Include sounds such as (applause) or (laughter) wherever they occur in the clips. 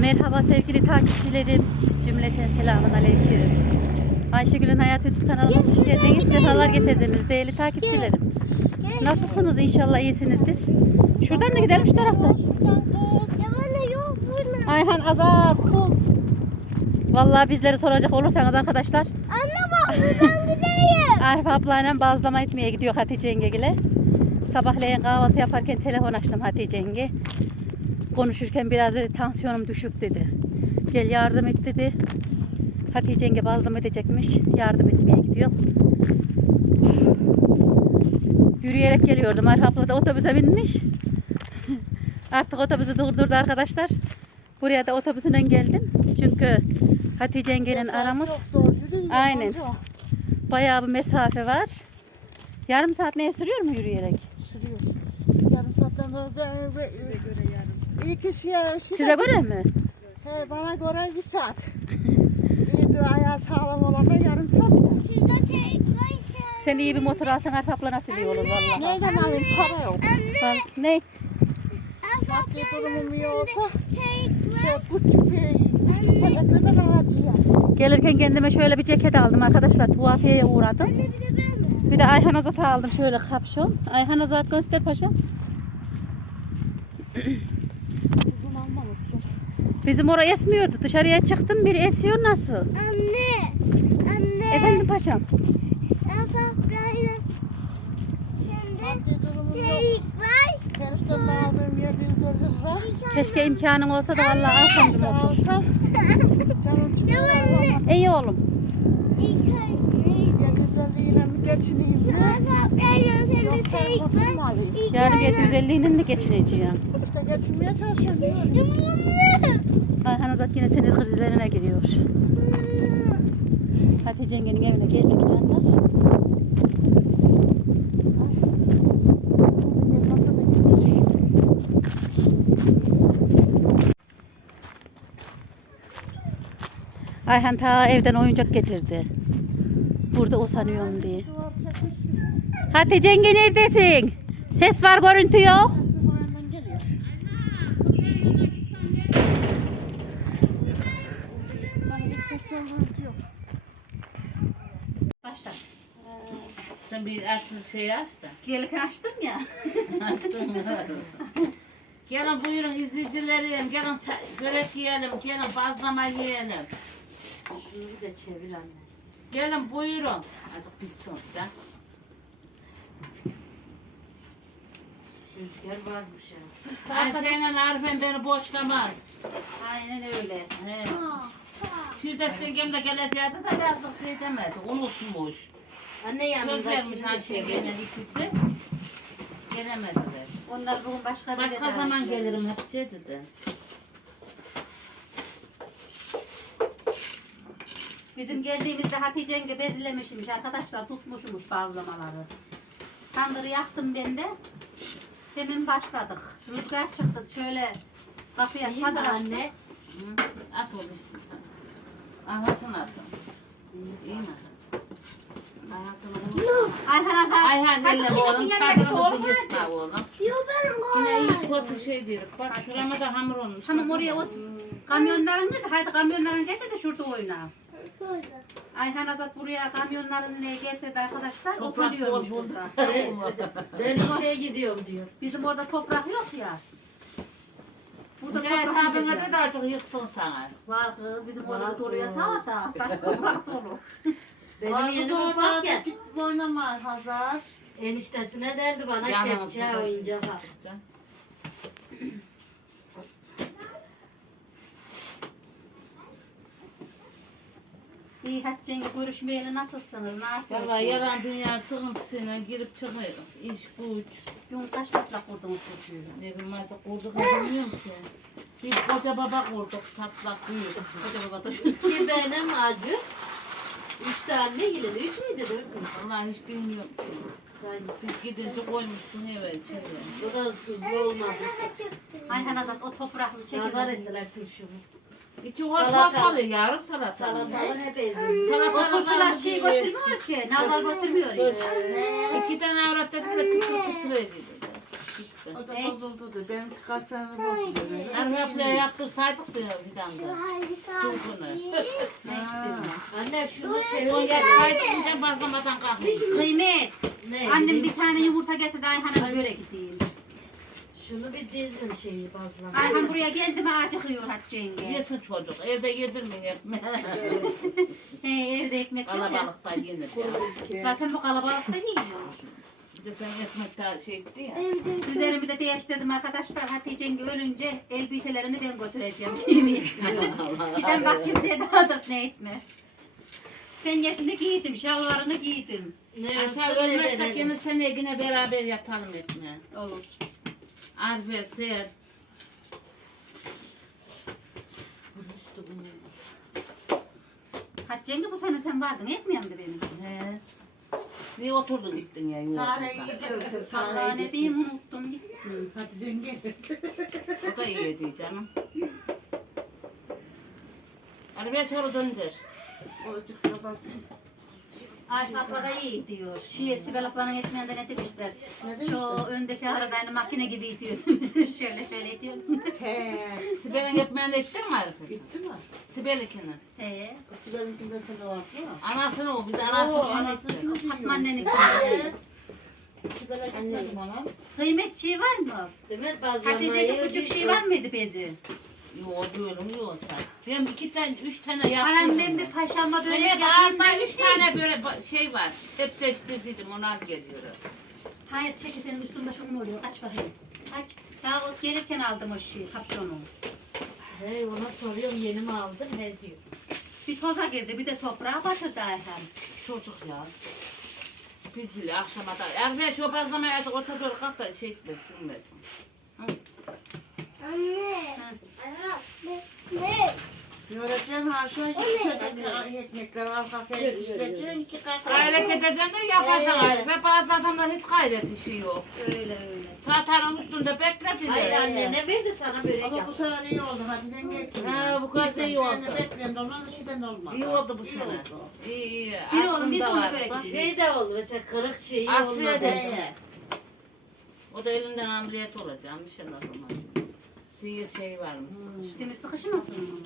Merhaba sevgili takipçilerim. Cümleten selamun aleyküm. Ayşegül'ün Hayat YouTube kanalıma hoş geldiniz. Sefalar getirdiniz değerli takipçilerim. Nasılsınız? İnşallah iyisinizdir. Şuradan da gidelim şu taraftan. Burada. Ayhan Azat sus. Vallahi bizleri soracak olursanız arkadaşlar Anne bak buradan gideyim. (laughs) Arif ablayla bazlama etmeye gidiyor Hatice yengegile. Sabahleyin kahvaltı yaparken telefon açtım Hatice yenge. Konuşurken biraz dedi, tansiyonum düşük dedi. Gel yardım et dedi. Hatice yenge bazlama edecekmiş. Yardım etmeye gidiyor. Yürüyerek geliyordum. Arif abla da otobüse binmiş. (laughs) Artık otobüsü durdurdu arkadaşlar. Buraya da otobüsüyle geldim. Çünkü Hatice yengenin aramız zor. Aynen. bayağı bir mesafe var. Yarım saat neye sürüyor mu yürüyerek? Sürüyor. Yarım saatten sonra Size göre yarım. İyi ki şey, şey Size göre mi? He, bana göre bir saat. İyi bir ayağı sağlam olana yarım saat. Sen iyi bir motor alsan Arif abla nasıl iyi olur vallahi. Nereden alayım para yok. Bak, ne? Maddi durumum iyi olsa şey küçük bir üstü paletlerden harcayayım. Gelirken kendime şöyle bir ceket aldım arkadaşlar. Tuhafiyeye uğradım. Bir de ben? Bir de Ayhan Azat'a aldım şöyle kapşon. Ayhan Azat göster paşa. Uzun almamışsın. Bizim oraya esmiyordu. Dışarıya çıktım bir esiyor nasıl? Anne. Anne. Efendim paşam. Afaklarım. Sende Maddi durumum yok. tek var. Heriften aldığım 750 lira. Keşke imkanın olsa da vallahi alsam (laughs) çıkıyor alamam. İyi oğlum. 750 ile mi geçineyim? Afaklarım sende Yoksa tek motor mu var. alayım? Yarın 750 ile ne geçineceğim? İşte geçinmeye çalışıyorum. Ayhan Azat yine sinir krizlerine giriyor. Hatice yengenin evine geldik canlar. Ayhan ta evden oyuncak getirdi. Burada o sanıyorum diye. Hatice yenge neredesin? Ses var görüntü yok. Başla. Sen bir açın şey aç da. Gelirken açtım ya. Açtın mı? gelin buyurun izleyicilerim. Gelin börek yiyelim. Gelin bazlama yiyelim. Şunu bir de çevir anne. Gelin buyurun. Azıcık pişsin da. Rüzgar varmış ya. Ayşe'yle Arif'in beni boşlamaz. Aynen öyle. He. Firdevs yengem de geleceğiydi de yazık şey demedi. Unutmuş. Anne yanında Söz vermiş kimi Ayşe çevir? gelen ikisi. Gelemediler. Onlar bugün başka bir Başka zaman gelirim Hatice dedi. Bizim geldiğimizde Hatice yenge bezlemişmiş arkadaşlar tutmuşmuş bazlamaları. Tandırı yaktım ben de. Demin başladık. Rüzgar çıktı şöyle kapıya İyi mi çadır anne? Hı? At ol işte sen. Ahlasın atın. İyi mi? Ayhan Azar. Ayhan elle oğlum çadırımızı yırtma oğlum. Yine iyi kötü şey diyor. Bak şurama da hamur olmuş. Bak, oraya otur. Kamyonların dedi. Haydi kamyonların getir de şurada oyna. Ayhan Azat buraya kamyonların ne getirdi arkadaşlar. Toprak Oturuyormuş bol bol. burada. (laughs) Evet. Ben işe gidiyorum diyor. Bizim orada toprak yok ya. Burada Burada toprak tabine yiyeceğiz. de artık yıksın sana. Var kız bizim orada doluyor salata. (laughs) Taş toprak dolu. (laughs) Benim yeni ufak ya. Git oynama Hazar. Eniştesine derdi bana kepçe oyuncak al. İyi Hatice yenge görüşmeyeli nasılsınız? Ne yapıyorsunuz? Vallahi yalan dünya sıkıntısına girip çıkıyoruz. İş güç. Dün kaç patlak kurdunuz çocuğu? Ne bileyim artık kurduk mu bilmiyorum ki. Biz koca baba kurduk tatlak büyük. Koca baba dur. İki benim acı. Üç tane gelin. Üç müydü dört mü? Vallahi hiç bilmiyorum ki. Sayın. Biz gidince koymuşsun eve içeri. Bu da tuzlu olmadı. Ayhan Azat o topraklı Nazar çekirdek. ettiler turşumu. İçi hoş Salata. yarım salata. Salatalı hep ezildi. O turşular şey götürmüyor ki. Nazar götürmüyor hiç. İki tane avrat dedi de kıtır kıtır edildi. O da bozuldu da. Benimki kaç senedir bozuldu. Komple yaptırsaydık diyor Fidan'da. harika. Sultanı. Anne şunu O çevir. yapsaydık diyeceğim bazlamadan kalkmayın. Kıymet. Ne? Annem bir tane yumurta getirdi Ayhan'a börek gideyim. Şunu bir dizin şeyi bazlama. Ayhan buraya geldi mi acıkıyor Hatice yenge. Yesin çocuk. Evde yedirmeyin ekmeği. (laughs) He evde ekmek yok ya. Kalabalıkta yenir. Zaten bu kalabalıkta yiyor. Bir de sen ekmek daha şey etti ya. Üzerimi de değiştirdim arkadaşlar. Hatice yenge ölünce elbiselerini ben götüreceğim. (laughs) Yemin (laughs) Giden bak kimseye dağıtıp ne etme. Pengesini giydim, şalvarını giydim. Ne Aşağı ölmezsek yine seneye yine beraber yapalım etme. Olur. Ser. Hatice yenge bu sene sen vardın etmiyor mu benim? He. Niye oturdun gittin ya Sare yuvarlakta? iyi diyorsun. Vallahi ne iyi. bileyim unuttum gittim. Hadi denge. O da iyiydi canım. Arabaya şöyle döndür. Olacak babası. Ayşe abla da iyi diyor. Şiye Sibel ablanın etmeyende ne demişler? Şu öndeki arada aynı makine gibi diyor demişler. (laughs) şöyle şöyle diyor. He. Sibel'in ekmeğini ettin mi Arife'si? Gitti mi? Sibel'inkini. He. Kutularınkinde sene vardı mı? Anasını o, biz Oo, anasını anasını ettik. kim Fatma annenin. Sibel'e gitmedim ona. Kıymet şey var mı? Demet bazlamayı. Hatice'de küçük şey var mıydı bezi? Yo diyorum yoksa. Diyorum iki tane, üç tane yaptım. Ben bir paşamba böyle yapayım ağzında üç demiştim. tane böyle ba- şey var. Setleştirdiydim onlar geliyor. Hayır çeki senin üstün başın un oluyor. Aç bakayım. Aç. Ya o gelirken aldım o şeyi, kapşonu. Hey ona soruyorum yeni mi aldın ne diyor. Bir toza girdi, bir de toprağa batırdı Ayhan. Çocuk ya. Biz bile akşama da. Erbe şu bazlama yazık orta doğru kalk da şey etmesin, silmesin. Anne. Ana. Ne? Ne? Öğretmen ha şu iki ekmekler al kafeye getiriyorsun iki kaka. Gayret edeceğim de yaparsan Arife. Bazı adamlar hiç gayret işi yok. Öyle öyle. Tahtanın üstünde beklediler. Hayır anne ne verdi sana börek Ama bu sefer iyi oldu. Hadi denge ettim. Ha, bu kadar iyi oldu. Bekleyen ondan şeyden olmadı. İyi oldu bu İyi oldu. İyi iyi. Bir oğlum, bir tane var. börek yiyeyim. Şey de oldu mesela kırık şeyi Asliye olmadı. de. He. O da elinden ameliyat olacağım inşallah Sihir şey sıkışmasın mı?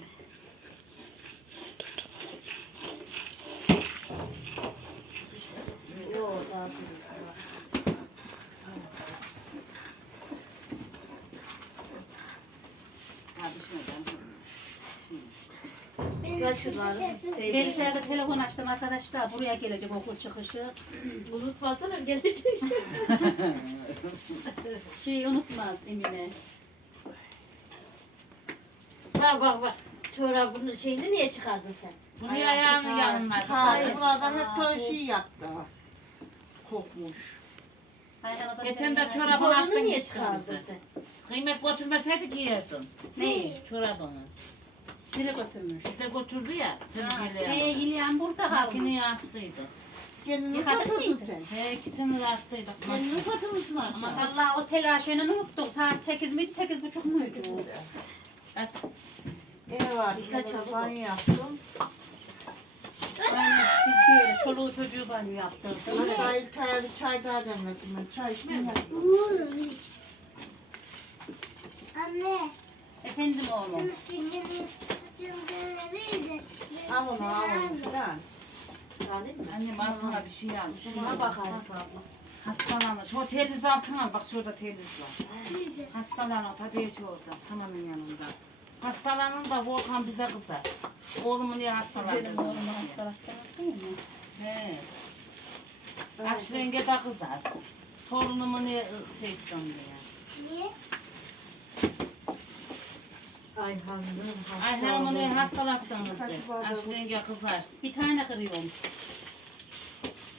Ha düşmeden. Gel şunları sevdim. Bilgisayarda telefon açtım arkadaşlar. Buraya gelecek okul çıkışı. Unutmasana gelecek. (laughs) Şey unutmaz Emine. Bak bak bak. Çorabının şeyini niye çıkardın sen? Bunu ayağını yanına. Hayır. Buradan hep böyle şey yaptı. Kokmuş. Geçen de çorabını attın niye gittin çıkardın bize. sen? Kıymet götürmeseydik yerdin. Neyi? Çorabını. Nereye götürmüş? Size götürdü ya. Ha, Seni He, geliyor. İlyan burada kalmış. Makineye attıydı. Kendini Yıkadın mıydı? sen. He ikisini de attıydık. Kendini katırmışsın Ama aşağı. Vallahi o telaşını unuttuk. Saat 8 miydi, 8 buçuk muydu? At. Var. Birkaç banyo yaptım. Yani biz böyle çoluğu çocuğu banyo yaptırdık. Hatta ilk bir çay daha demledim ben. Çay içmeyeyim. Anne. Efendim oğlum. Al onu al onu mı? Annem altına bir şey almış. Şuna bakayım. Hastalanır. Şu teliz altına al. Bak şurada teliz var. Hastalanır. Hadi şu orada. Samanın yanında. Hastalanın da Volkan bize kızar. Oğlumu niye hastalandın? Benim oğlumu değil mi? He. Aşrenge de kızar. Torunumu niye ı, şey ettin diye. Ayhan'ın Ayhan'ımı niye hastalattınız Kaç diye. bardak Aşrenge kızar. Bir tane kırıyorum.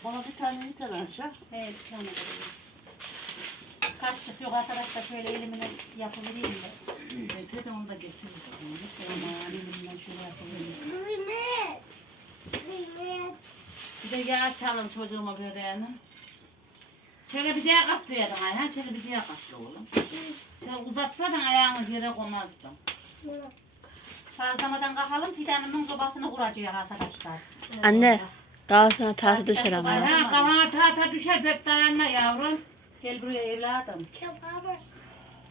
Bana bir tane yeter aşağı. Evet, bir tane kırıyorum. Kaşık yok arkadaşlar şöyle elimle yapıvereyim de. Neyse de onu da getiririz. Aman elimden şöyle yapıvereyim. Kıymet. Kıymet. Bir de yağ çalın çocuğuma böreğini. Şöyle bir diye katlayaydın Ayhan. Şöyle bir diye katla oğlum. Şöyle uzatsaydın ayağını yere koymazdın. Fazlamadan kalkalım fidanımın sobasını kuracağız arkadaşlar. Anne kafasına tahta dışarı ama. Ayhan kafana tahta düşer pek dayanma yavrum. Gel buraya evladım.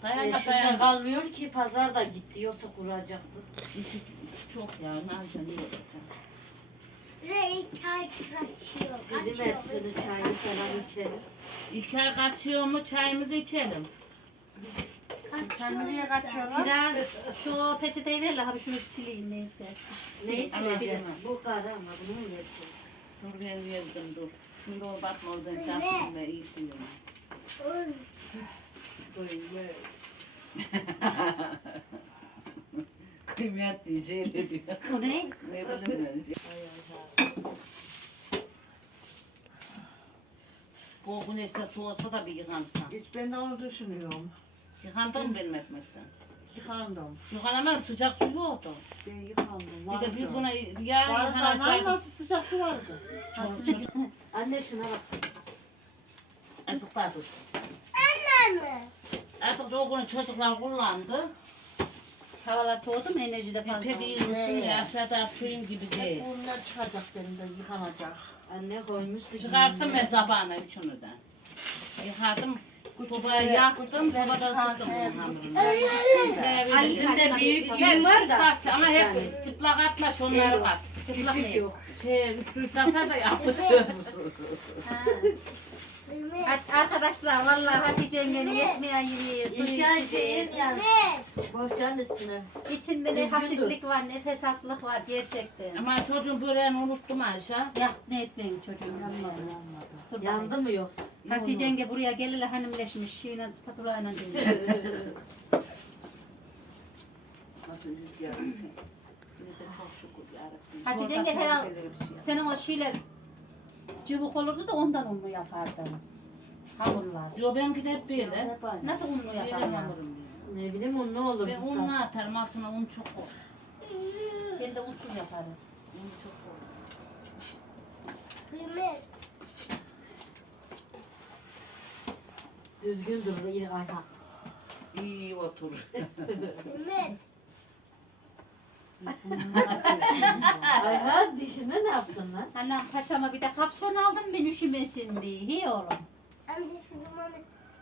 Dayanma Eşimde dayanma. kalmıyor ki pazarda gitti yoksa kuracaktık. İşi çok ya. Ne yapacaksın? Ne yapacaksın? Ay kaçıyor. Silim hepsini çayını falan içelim. İlker kaçıyor mu? Çayımızı içelim. Sen nereye kaçıyorlar? Biraz şu peçeteyi ver la abi şunu sileyim neyse. Neyse Ama. Bu kara ama bunu mu versin? Dur ben verdim dur. Şimdi o bakma oradan çarpsın ve iyisin yana. Kıymetli şey diyor. Bu ne? Ne bileyim ben şey. Bu güneşte soğusa da bir yıkansan. Hiç ben de onu düşünüyorum. Yıkandın mı benim ekmekten? Yıkandım. Yıkanamam sıcak su yoktu. Ben yıkandım. Bir de bir buna yarın Vardı ama yıkanacak. nasıl sıcak su vardı. Anne şuna bak. Azıcık daha dur. Anne. Artık o gün çocuklar kullandı. Havalar soğudu mu enerji de fazla Pek oldu. iyi misin ya aşağıda suyun gibi değil. Bunlar çıkacak benim de yıkanacak. Anne koymuş bir Çıkarttım ben sabahına üçünü de. Yıkadım. Sobaya yaktım, sobada ısıttım bunun hamurunu. Ay, Bizim de büyük gün var da. Ama hep çıplak atma şunları kat. Çıplak ne? Şey, üstü üstü da yapışır. (laughs) Ar- Arkadaşlar vallahi Hatice yengenin ekmeği yiyor. Suyu ya. Kıymet. Borçanın üstüne. İçinde ne hasitlik var ne fesatlık var gerçekten. Ama çocuğun böreğini unuttum Ayşe. Yak ne etmeyin çocuğum. Dur bakayım. Yandı mı yoksa? Hatice yenge buraya gelirle hanımleşmiş. Şeyle spatulayla diyor. (laughs) Nasıl rüzgar esin. Yine de çok şükür yarabbim. Hatice yenge herhal şöyle bir şey senin o şeyler cıvık olurdu da ondan unlu yapardın. Hamurlar. Yo ben gider böyle. Nasıl unlu Benim yapar ya? hamurum benim. Ne bileyim un ne olur Ben bir unla saç. atarım altına un çok koy. Ben de unsuz yaparım. Un çok koy. Kıymet. Düzgün durur yine Ayhan. İyi otur. (laughs) Kıymet. (laughs) Ayhan dişine ne yaptın lan? Annem paşama bir de kapşon aldım ben üşümesin diye. Hi oğlum. Anne şu.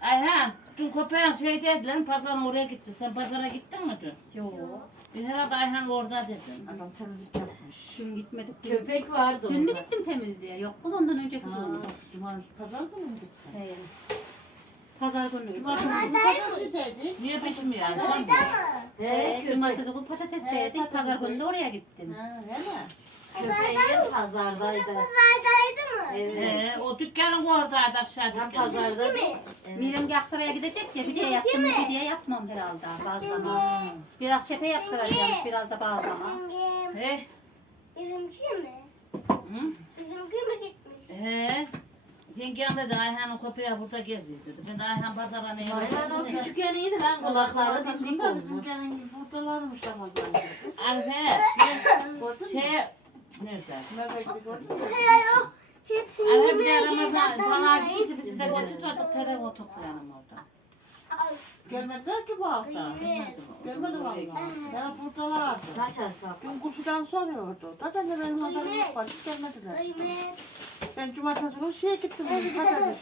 Ayhan, dün köpeğin şey dediler, pazarın oraya gitti. Sen pazara gittin mi dün? Yo. Bir herhalde Ayhan orada dedim. Adam temizlik yapmış. Dün gitmedik. Dün, Köpek vardı dün mü orada. gittim temizliğe? Yok kız ondan önceki Ha, gün. cumartesi pazar günü mü gittin? He. Pazar günü. Cumartesi pazar dedik. Niye pişmiyor? Orada mı? He He, cumartesi günü patates He, yedik. patates Pazar günü yedik. de oraya gittim. Ha, öyle mi? Köpeğin pazardaydı. Pazardaydı mı? Evet. Ee, o dükkanın oradaydı aşağı Ben dükkan. pazarda değil. Milim Aksaray'a gidecek ya bir diye yaptım bir diye yapmam herhalde bazlama. Biraz şepe yaptıracağım biraz da bazlama. Bizim, He, bizimki mi? hı? Bizimki mi gitmiş? He. Yengem dedi Ayhan'ın köpeği burada geziyor dedi. Ben de Ayhan pazara ne Ayhan o küçükken iyiydi lan kulakları bizim olmuş. gelin buradalarmış ama ben. Mü? şey, nerede? O. Hepsi Arhe bir de Ramazan, bana gidince bizi de götürdü azıcık telefon toplayalım orada. Gelmediler ki bu hafta. Gelmedi vallahi. Ben buradalardı. Saç aslan. Dün kutudan soruyordu. Da ben de benim haberim yok. var, Hiç gelmediler. Ben cumartesi günü şeye gittim. Kıymet.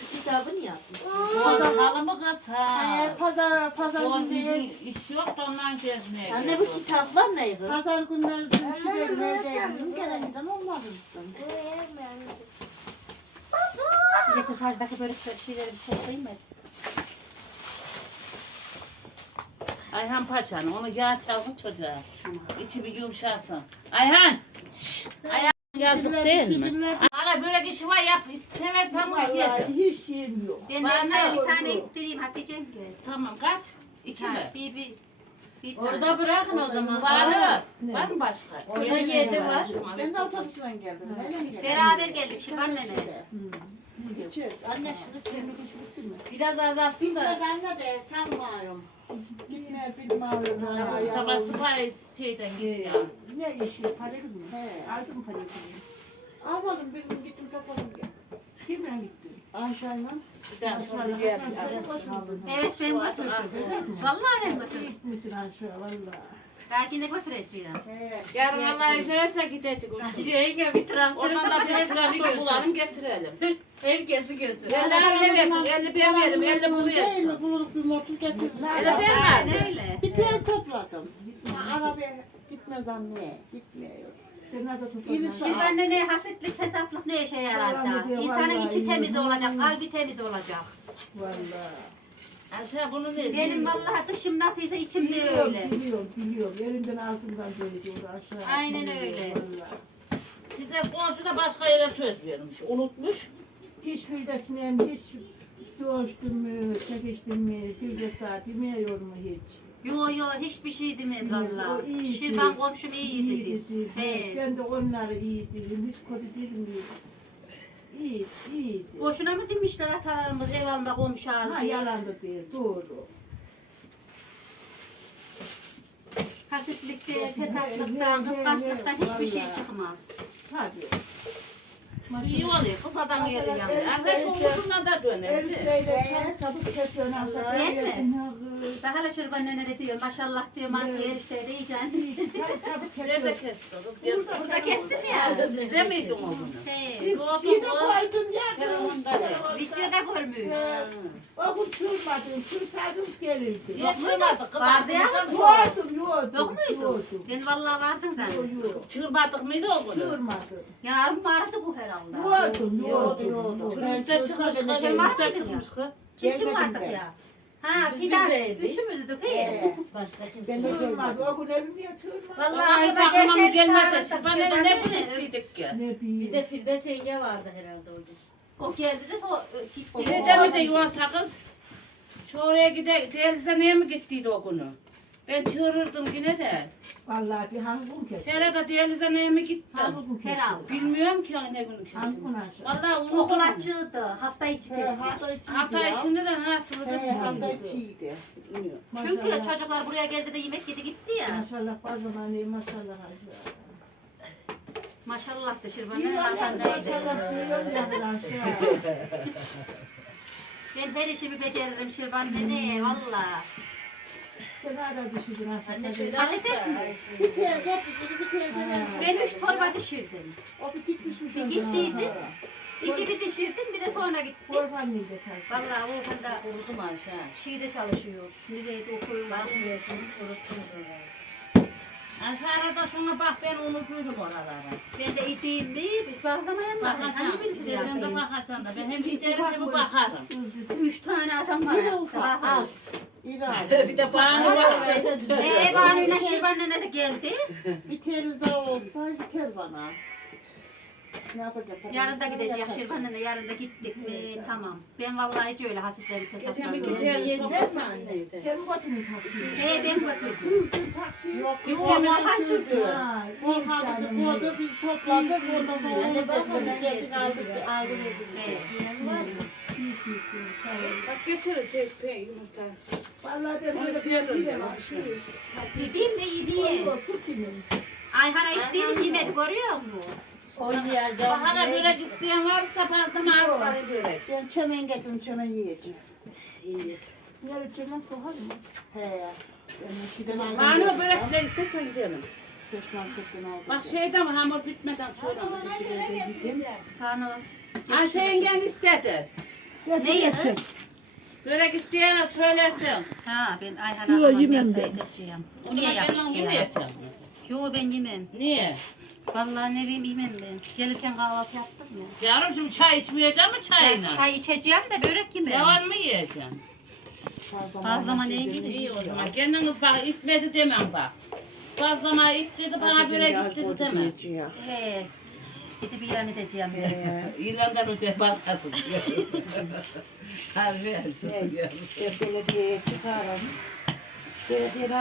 Şu kitabı niye yaptın? Oğlum halı mı kız ha? Ee, pazar, pazar Oğlum günü bizim iş yok da ondan gezmeye Anne bu kitaplar ne kız? Pazar günleri dün şu evdeydim. Gelenden olmadı işte. Bir de kız hajdaki böyle şeyleri bir toplayayım mı? Ayhan Paşa'nın onu yağ çalsın çocuğa. İçi bir yumuşasın. Ayhan! Şşş! Ayhan yazık değil mi? Ana böyle işi var yap. Seversen Vallahi yedim. hiç şeyim yok. Ben de Bana sana bir tane ittireyim Hatice yenge. Tamam kaç? İki Ha, mi? bir bir bir tane. Orada bırakın o zaman. Var mı? Var mı başka? Orada yedi var. Ben de otobüsle geldim. Beraber geldik şimdi annene. İçeri. Anne şunu çevir. Gitti mi? Biraz azalsın da. anne de sen bağırım. Gitme bilmiyorum. Tabası pay şeyden git ya. Ne işi? Parayı mı? He, aldım parayı. Almadım bir gün gittim topladım. Kimle gittin? Ayşe'yle. Evet ben götürdüm. Vallahi ben götürdüm. Gitmişsin Ayşe valla. Belki ne götüreceğim. Yarın Allah izin verirse gidecek. Yenge bir traktör. Oradan da bir trafik bulalım getirelim. Herkesi götür. 50 harfe versin, 50 ben veririm, 50 bu Değil versin. mi? Bulup bir motor getirdiler. Öyle değil mi? Bir kere topladım. Arabaya gitmez anne. Gitmiyor. Bende ne hasetlik, fesatlık ne işe yarar da. İnsanın içi temiz olacak, kalbi temiz olacak. Valla. Aşağı bunu ne? Benim vallahi dışım nasılsa içim de öyle. biliyorum, biliyorum. Elimden altından görüyor aşağı. Aynen öyle. valla. Size komşu da başka yere söz vermiş. Unutmuş. Hiç füydesine hiç doğuştun mu, çekiştin mi, füydesi demiyor mu hiç? Yo yo hiçbir şey demez valla. O iyiydi. Şirvan komşum iyiydi İyiydi. He. Ben de onları iyi dedim, hiç kötü değilim İyi, iyiydi. Boşuna mı demişler atalarımız ev alma komşu al Ha yalan da değil, doğru. Hasretlikte, fesatlıktan, kıskançlıktan hiçbir şey çıkmaz. Tabii. İyi oluyor. Kız adam yeri yandı. Arkadaş omuzuna da döner. Elbiseyle çabuk çabuk kesiyorsun aşağı. Değil mi? Ben hala Şirvan nene diyor maşallah diyor mantı erişte diyeceksin. (laughs) Nerede kesiyorsun. kesti? Burada kestim ya. Sizde miydin o bunu? He. Bir de koydum ya. Telefonda ne? Videoda görmüş. O gün çırmadım, çırsaydım gelirdi. Niye çığırmadık kız? Vardı ya. Yoğurdum, yoğurdum. Yok muydu? Ben vallahi vardın sen. Yok, yok. Çığırmadık mıydı o günü? Çırmadım. Yarın vardı bu herhalde. Yoğurdum, yoğurdum. yoğurdum. Çığırıkta çıkmış kız. Sen var mıydın çıkmış kız. Kim kim vardık ben. ya? Ha Biz fidan bizeydik. üçümüzdük he. He. Başka kimse Ben yok. de çırmadım. O gün evim niye çırmadım? Vallahi Vallahi hiç arkada aklıma gelseydi çağırırdık. Şirvan ne ne bunu istiydik ki? Ne Bir bileyim. de Firdevs yenge vardı herhalde o gün. O geldi de o ö, gitti. Şeyde mi de yuva sakız? Şu oraya gide, denize neye mi gittiydi o günü? Ben çığırırdım yine de. Vallahi bir hanım kesin. Serada denize neye mi gittim? Hanım kesin. Herhalde. Bilmiyorum ki ne günü kesin. aşağı. Vallahi unuttum. Okul açıldı. Hafta içi He, kesmiş. hafta içiydi Hafta içinde de nasıl He, hafta içiydi. Bilmiyorum. Çünkü Maşallah. çocuklar buraya geldi de yemek yedi gitti ya. Maşallah fazla anne maşallah. Maşallah da Şirvan İyi nene Allah maşallah. diyorum ya aşağı. (laughs) Ben her işimi beceririm Şirvan nene valla. Düşürdün Patates mi? Bir teyze, bir bir teyze. Ben üç torba dişirdim. O bir gitmişmiş. Bir gittiydi. Ha. İki bir dişirdim bir de sonra gitti. Korban neydi çalışıyor? Valla Volkan da Kurutum aşağı. şeyde çalışıyor. Nereydi o koyun var. Bakmıyorsunuz kurutunuz öyle. Aşağıda şuna bak ben unutuyorum oralara. Ben de ideyim mi? Bazlamayan var. Bakacağım. Hangi birisi Gideceğim de yapayım? bakacağım da. Ben hem giderim hem bakarım. Üç tane adam var. Bir de ayakta, ufak bakın. az. Az. (laughs) Bir de bana var. Ee, Banu'yla Şirvan nene de geldi. Bir kere daha olsa yeter bana. Ne yapacak? Yarın da gidecek Şirvan nene. Yarın da gittik mi? Tamam. Ben vallahi hiç öyle hasretlerim Geçen bir fesatlarım. iki yeter mi anneydi? Sen mi götürün taksiyi? Ee, ben götürdüm. Yok. Yok, Volkan sürdü. Ha, Volkan bizi koydu, biz topladık. Ondan sonra onu Geldik getirdim. aldık, aldık. Evet. Ol. Bak götür şey pe yumurta. Vallahi ben böyle bir ben, bak. işte. Gideyim de yediğim. Ayhan'a isteydim yemedi görüyor musun? Oynayacağım. Bahana börek isteyen varsa az var börek. Ben çemen getirdim, çemen yiyeceğim. İyi. Yarın çemen kokar mı? He. Bana börek ne istersen gidelim. Bak şeyden hamur bitmeden sonra gidelim. Kanu. Ayşe yengen istedi. Ne yedin? Börek isteyene söylesin. Ha ben Ayhan'a Yo, yemem ben yakıştı onu ya? yemeyeceğim. Yo ben yemem. Niye? Vallahi ne bileyim yemem ben. Gelirken kahvaltı yaptım ya. Yavrum şimdi çay içmeyeceğim mi çayını? Ben çay içeceğim de börek yemem. Devam mı yiyeceğim? Bazlama neye gidiyor? İyi o zaman. Kendiniz bak itmedi demem bak. Bazlama it dedi bana börek it dedi deme. He. Gidip ilan edeceğim. İlandan öte başkası diyor. (laughs) Harbi diyor. Belediyeye çıkarım.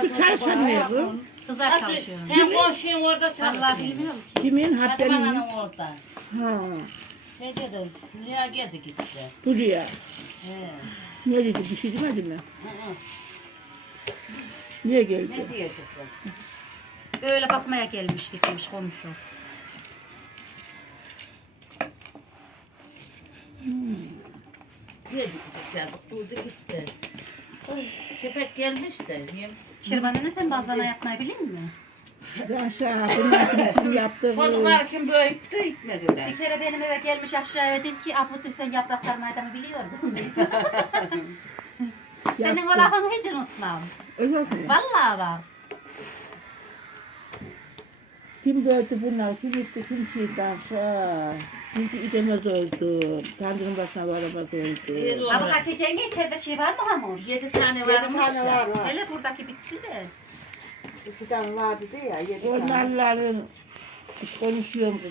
Şu çalışan ne bu? Kızlar çalışıyor. Sen boşun orada Vallahi bilmiyorum. Kimin? Hadi Hatta bana orada. Ha, Şey dedi, Hülya geldi gitti. buraya. He. Ne dedi? Bir şey demedi mi? Hı hı. Niye geldi? Ne diyecekler? Öyle bakmaya gelmiş gitmiş komşu. geldi yazık durdu gitti. Köpek gelmiş de yem. Şirvan anne sen bazlama yapmayı biliyor musun? Aşağı bunlar kim yaptırmış. Çocuklar kim büyüttü gitmediler. Bir kere benim eve gelmiş aşağıya der ki Abutir sen yaprak sarmayı da mı biliyordun? (laughs) Senin o lafını hiç unutmam. Öyle. Vallahi bak. Kim gördü bunlar, kim gitti, kim çiğdi aşağı. Kim gidemez oldu, tandırın başına varamaz oldu. Ama doğru. Hatice'nin içeride şey var mı hamur? Yedi tane varmış tane var var. Hele buradaki bitti de. İki tane vardı ya. Yedi tane. Onlarların konuşuyorum.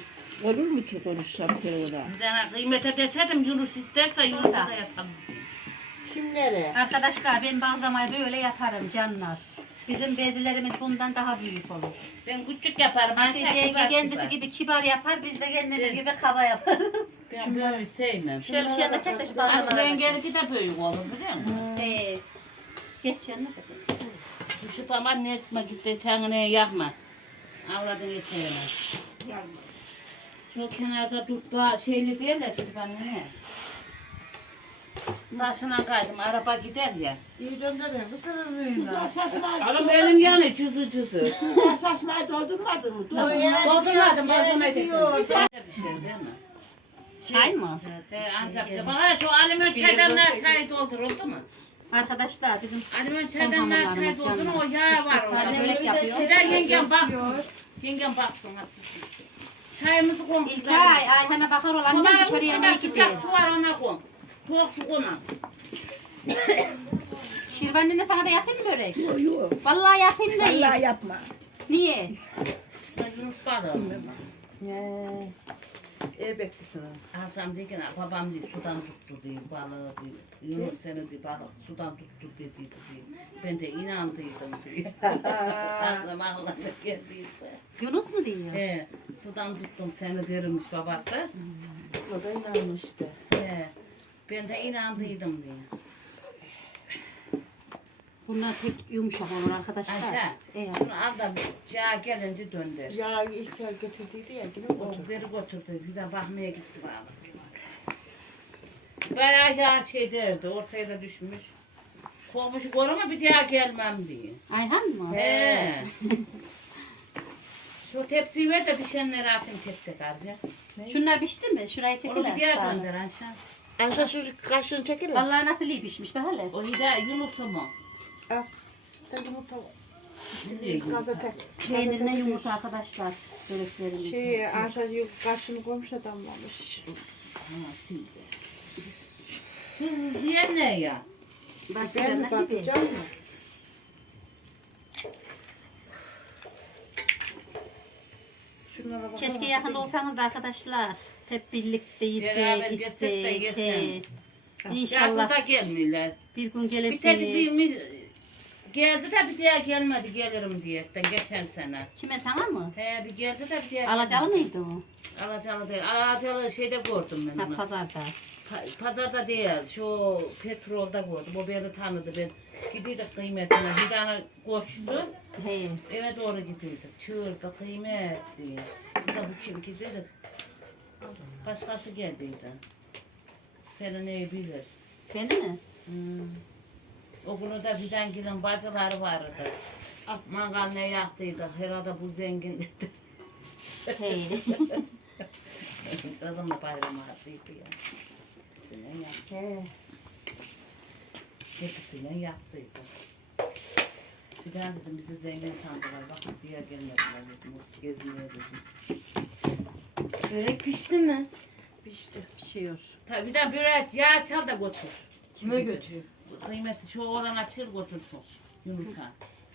Olur mu ki konuşsam telefona? Bir tane kıymete deseydim Yunus isterse Yunus'a da yapalım. Kimlere? Arkadaşlar ben bazlamayı böyle yaparım canlar. Bizim bezilerimiz bundan daha büyük olur. Ben küçük yaparım. Hatice yenge kendisi gibi kibar yapar, biz de kendimiz Evet. gibi kaba yaparız. Ben böyle sevmem. Şöyle şöyle çek de şu Aşırı bazlamaları çek. engelki de büyük olur biliyor musun? Ee, Geç yanına kaçak. Şu paman ne etme gitti tenine yakma. Avradın yeteğine. Şu kenarda tutma şeyli değil ya şimdi ben ne? Taşına kaydım araba gider ya. İyi döndürün. Kısırın Şu müyüm kasasmayı, Oğlum elim yanı cızı cızı. şu kasasmayı doldurmadın mı? Doldurmadım bazıma gidiyor. Bir şey değil mi? Çay mı? He, ancak bir şey. Bana şu alüminyum çaydanlar çay dolduruldu mu? Arkadaşlar bizim Alüminyum çaydanlar çay hamurlarımız doldurun canlar. o yağ var dört tane orada. börek yapıyor. Şeyden yengem baksın. Yengem baksın hadi siz. Çayımızı komşular. İlkay, Ayhan'a bakar olan Bunlar hemen dışarıya ne sıcak gideceğiz? su var ona koy. Soğuk su koyma. Şirvan nene sana da yapayım mı börek? Yok yok. Vallahi yapayım da iyi. Allah yapma. Niye? Ben Yunus balığı. İyi beklisin. Akşam dedi ki babam dedi sudan tuttu diye balığı diye. Yunus seni diye balık sudan tuttu dedi diye. Ben de inandıydım diye. (laughs) Aklıma Allah'ına geldiyse. Yunus mu diyor? He, sudan tuttum seni dermiş babası. O da inanmıştı. He, ben de inandıydım diye. Bunlar pek yumuşak olur arkadaşlar. Ayşe, Evet. bunu al da cağa gelince döndür. Ya ilk el götürdüydü ya. Yine O götürdü. beri götürdü, bir de bakmaya gitti bana. Bayağı yağ şey derdi, ortaya da düşmüş. Kovmuşu koruma bir daha gelmem diye. Ayhan mı? He. Şu tepsiyi ver de pişenleri atayım tek tek abi. Şunlar pişti mi? Şurayı Onu çekiler. bir daha gönder Ayşe. Ayşe şu kaşını çekilir. Vallahi nasıl iyi pişmiş bak hele. O hida Yunus'u mu? Sen yumurta gazete. Peynirine yumurta arkadaşlar. Böreklerimiz. Şey Ayşe kaşını koymuş adamlamış. Ha, sildi. Siz diyen ne ya? Ben Bakacağım mi gibi. bakacağım mı? Şunlara bakalım. Keşke yakın olsanız da arkadaşlar. Hep birlikte Beraber yesek, gitsek de. Yazın İnşallah da gelmiyorlar. bir gün Bir gelirsiniz. birimiz geldi de bir daha gelmedi gelirim diyetten geçen sene. Kime sana mı? He bir geldi de bir daha Alacalı mıydı o? Alacalı değil. Alacalı şeyde gördüm ben Ha, onu. pazarda. Pa- Pazarda değil, şu petrolda gördüm. O beni tanıdı. Ben gidiyorduk kıymetine. Bir tane koştu. He. Eve doğru gidiyorduk. Çığırdı kıymet diye. Biz de bu kim ki dedik. Başkası geldiydi. Seni neyi bilir. Beni mi? Hmm. O günü de Fidangil'in bacıları vardı. Mangal ne yaktıydı. Herhalde bu zengin dedi. (laughs) He. Kızımla bayram ağzıydı ya. Hepsine yaktı. He. Hepsine yaktıydı. Fidan dedim bizi zengin sandılar. Bak diye gelmediler dedim. Gezmeye dedim. Börek pişti mi? Pişti. Pişiyor. Tabii bir de börek yağ çal da götür. Kime götürüyor? Kıymetli şu oğlan açır götürsün. Yumurta.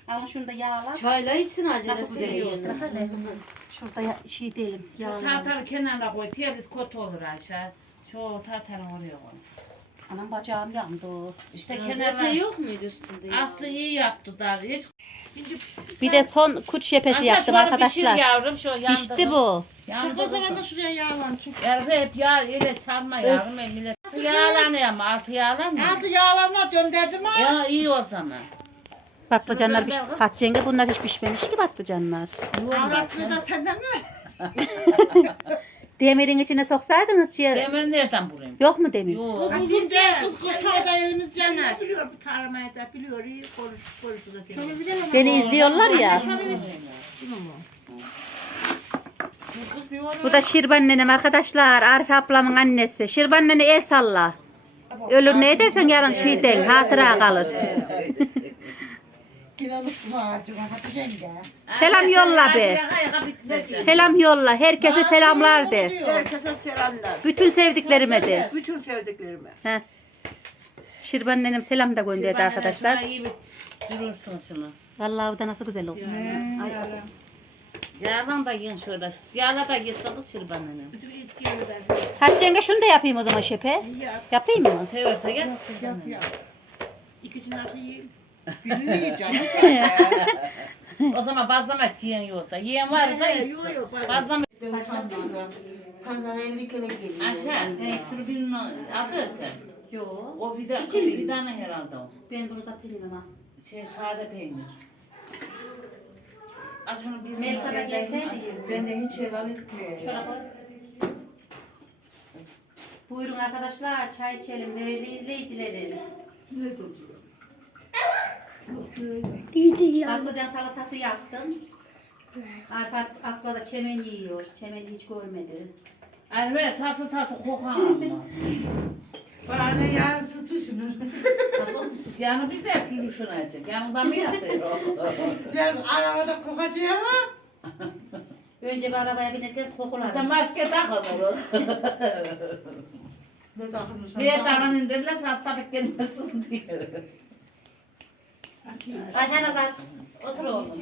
Alın şunu da yağla. Çayla içsin Nasıl acelesi güzel işte. Bak hele. Şurada ya, şey diyelim. Şu Yağla. kenarına koy. Tiyeliz kötü olur Ayşe. Şu tahtanı oraya koy. Anam bacağım yandı. İşte kenarına. yok muydu üstünde? ya? Aslı iyi yaptı da hiç. Bir de son kut şepesi yaptım şunu arkadaşlar. Yavrum şu yandı. Pişti bu. Yandı O zaman da şuraya yağlan. Çık. Yavrum hep yağ ile çarpma yavrum hep millet. Yağlanıyor ama altı yağlanmıyor. Altı yağlanma döndürdüm ha. Ya iyi o zaman. Patlıcanlar pişti. yenge bunlar hiç pişmemiş ki patlıcanlar. Ağlatlığı da senden mi? (laughs) Demirin içine soksaydınız şey. Demir nereden bulayım? Yok mu demir? Yok. Gidince kız kız sonra elimiz yanar. Biliyor bu taramayı da biliyor. iyi konuş konuşacak. Beni izliyorlar ya. Bu da Şirban nenem arkadaşlar. Arif ablamın annesi. Şirban nene el salla. Ölür ne edersen yarın şeyden hatıra kalır. Selam yolla be. Selam yolla. Herkese selamlar de. Herkese selamlar. Bütün sevdiklerime de. Bütün sevdiklerime. He. Şirban nenem selam da gönderdi arkadaşlar. İyi bir durursun şunu. Vallahi bu da nasıl güzel oldu. Ay, Yağlan da yiyin şurada. Yağla da yiyorsanız şirbanını. Hatice yenge şunu da yapayım o zaman şepe. Yapayım mı? Severse gel. İkisini nasıl yiyeyim? (laughs) O zaman bazlamak yiyen yoksa. Yiyen varsa Yok yitsin. yok. Bazlamak. Pazara 50 kere geliyor. Aşağı. Şunu birinin adı sen. Yok. O bir de bir tane herhalde o. Ben bunu satayım ama. Şey sade peynir. Al şunu bir Melisa da gelseydi. Ben de hiç helal etmiyorum. Şöyle koy. Buyurun arkadaşlar çay içelim değerli izleyicilerim. Nerede oturuyor? Patlıcan salatası yaptım. Arif abla da çemen yiyor. Çemeni hiç görmedi. Erve sası sası kokan ama. Bana yarısı düşünür. Abla, Yani biz de düşünecek. Yanından mı yatıyor? (laughs) Ben arabada kokacağım ama. Önce bir arabaya binerken de kokularım. maske takılırız. Ne takılmışsın? Niye takın derler hastalık gelmesin diye. Ayhan Azat otur oğlum.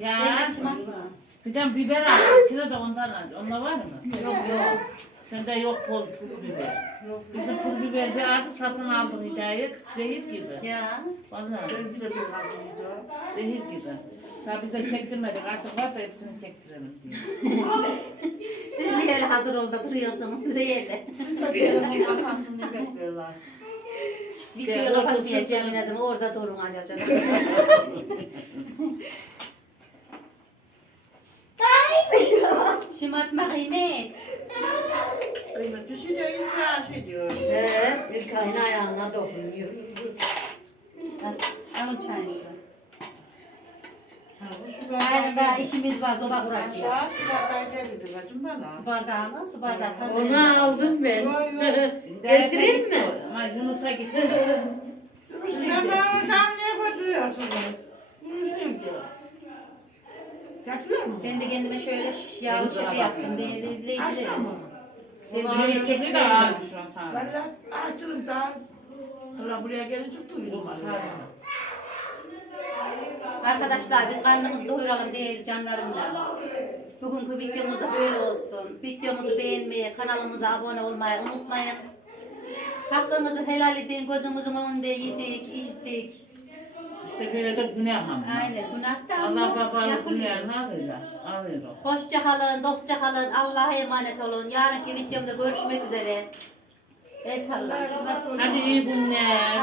Ya bir de biber al. İçine de ondan al. Onda var mı? Yok yok. Sende yok pul, pul biber. Bizim pul biber bir ağacı satın aldım Hidayet. Zehir gibi. Ya. Vallahi zehir gibi. Tabi bize çektirmedik. Açık var da hepsini çektiremedik. Siz niye öyle hazır ol da duruyorsunuz? Zeyede. Kafasını bekliyorlar. Videoyu kapatmayacağım dedim. Orada durun acaba. (laughs) Şımartma kıymet. Kıymet düşünüyor, ihtiyaç ediyor. He, bir kayna ayağına dokunuyor. Al, Alın çayınızı. Aynen daha işimiz var. Zoba kuracağız. Aşağı şu bardağı geldi bacım bana. Su bardağını, su bardağı tandır. Onu aldım ben. (laughs) Getireyim mi? Ama Yunus'a gitti. Çakıyor mu? Ben de kendime şöyle şiş- yağlı şepe yaptım değerli izleyicilerim. mı? Ben lan sana. Ben açırım daha. Buraya gelince duydum. Arkadaşlar biz karnımızı doyuralım değerli canlarımla. Bugünkü videomuz da böyle olsun. Videomuzu beğenmeyi, kanalımıza abone olmayı unutmayın. Hakkınızı helal edin, gözümüzün önünde yedik, içtik. İşte böyle de günah ama. Aynen günah da Allah babanın günahını alıyor. Alıyor. Hoşça kalın, dostça kalın, Allah'a emanet olun. Yarınki videomda görüşmek üzere. El sallar. Hadi iyi günler.